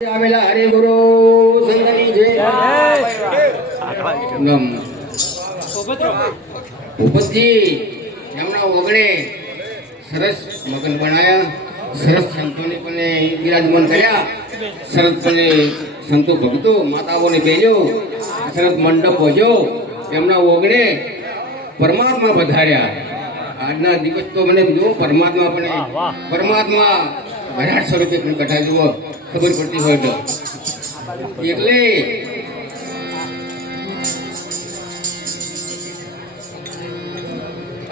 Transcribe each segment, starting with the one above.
આવેલા હરે ગુરુ સંતની જય. ભૂપતજી એમના ઓગણે સરસ મગન બનાયા, સરસ સંતોને પણ બિરાજમાન કર્યા, સરસ સંતો ભક્તો માતાઓને ભેજો, સરસ મંડપ ભોજો, એમના ઓગણે પરમાત્મા વધાર્યા. આજના દિવસ તો મને જો પરમાત્મા વિરાટ સ્વરૂપે પણ કથા જુઓ ખબર પડતી હોય તો. એટલે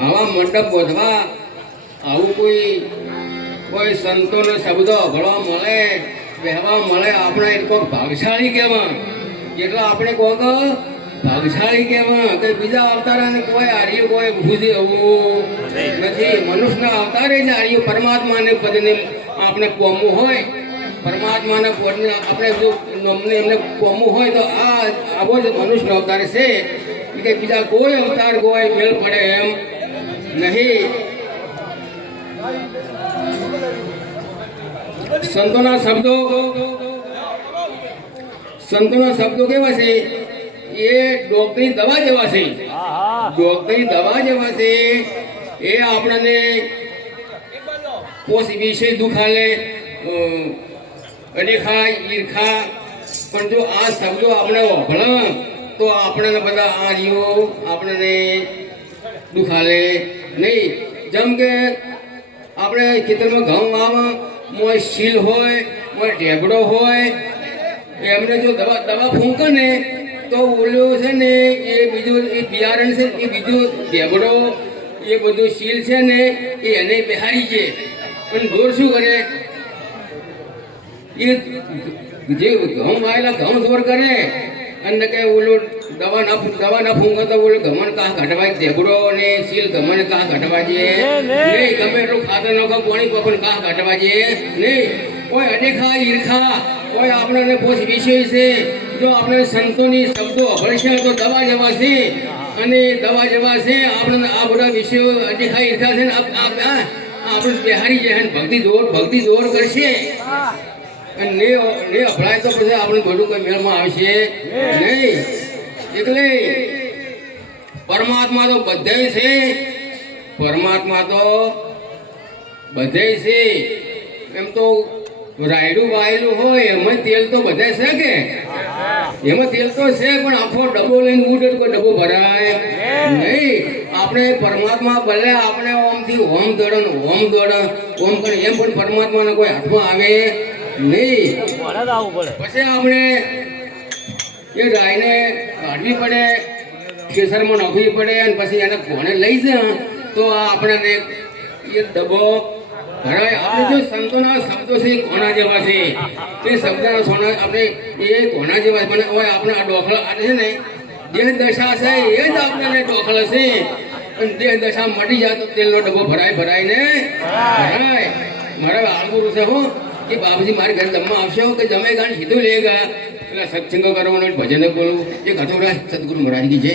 આવા મંડપ બોધવા આવું કોઈ સંતોનો શબ્દો ભળવા મળે, કહેવા મળે, આપણે એ કોઈ ભાગશાળી કહેવા, જેટલા આપણે કોક ભાગશાળી કહેવા કે બીજા અવતારાને કોઈ આર્ય કોઈ ભૂજી આવવું નથી. મનુષ્યના અવતારે જ આર્ય પરમાત્માને પદને આપણે કોમવું હોય, પરમાત્માના પદને આપણે જો એમને કોમવું હોય તો આવો જ મનુષ્યનો અવતાર છે કે બીજા કોઈ અવતાર કોઈ મેળ પડે એમ નહીં. સંતોના શબ્દો કેવા છે? એ ડોક્ટરી દવા જેવા છે, ડોક્ટરી દવા જેવા છે. એ આપણને પોષ વિષય દુખાલે અનેખા ઈર્ખા, પણ જો આ શબ્દો આપણે વભળ તો આપણને બધા આર્યો આપણને દુખાલે નહીં. જેમ કે આપણે ખેતરમાં ઘઉં આવે, મોય શીલ હોય, મોય ઢેબડો હોય, એમને જો દવા ફૂંકે ને તો ઓલું છે ને એ બીજું એ બિયારણ છે, એ બીજું ઢેબડો એ બધું શીલ છે ને એ એને બિહારી છે. પણ ઢોર શું કરે? એ જે ઘઉં આવેલા ઘઉં ઢોર કરે અને કે ઓલું દવા ના ફૂંકે તો ઓલું ગમન કાહ ઘટવા, ઢેબડો ને શીલ ગમન કાહ ઘટવા છે નહીં. ગમે એટલું ખાતર નાખો પાણી પકડ કાહ ઘટવા છે નહીં. કોઈ અનેખા ઈર્ખા, કોઈ આપણને પોષ વિષય છે. જો આપણે સંતોની શબ્દો ભળશે તો દવા જેવા છે, અને દવા જેવા છે. આપણે આ બધા વિષયો અનેખા ઈર્ખા છે ને આપણે બિહારી જાય, ભક્તિ જોર કરશે અને ને અભળાય તો પછી આપણે બધું કોઈ મેળમાં આવશે નહીં. એટલે પરમાત્મા તો બધે છે, પરમાત્મા તો બધે છે. એમ તો રાયડું વાયેલું હોય એમાં તેલ તો બધે છે કે એમાં તેલ તો છે, પણ આખો ડબ્બો લઈને ઉડે કોઈ ડબ્બો ભરાય નહીં. આપણે પરમાત્મા ભલે આપણે ઓમથી ઓમ દોડન ઓમ કરે એમ પણ પરમાત્માને કોઈ હાથમાં આવે નહીં. પછી આપણે એ ગાયને કાઢવી પડે, કેસરમાં નાખવી પડે, અને પછી એને કોણે લઈ જાય તો આપણને એ ડબ્બો ભરાય. આપણે જો સંતોના શબ્દો છે કોના જેવા છે, તે શબ્દના સોના આપણે એ કોના જેવા મને હોય. આપણે આ ડોખળ આ છે ને દેહ દશા છે એ જ આપણને ડોખળ છે. અને દેહ દશા મટી જાય તો તેલનો ડબ્બો ભરાય ને ભરાય. મારા આલગુરુ છે હો કે બાબુજી મારી ઘરે જમવા આવશો કે જમે ગાણ સીધું લે ગયા પેલા સત્સંગ કરવાનો ભજન બોલવું એ ઘટોરા સદગુરુ મહારાજની છે.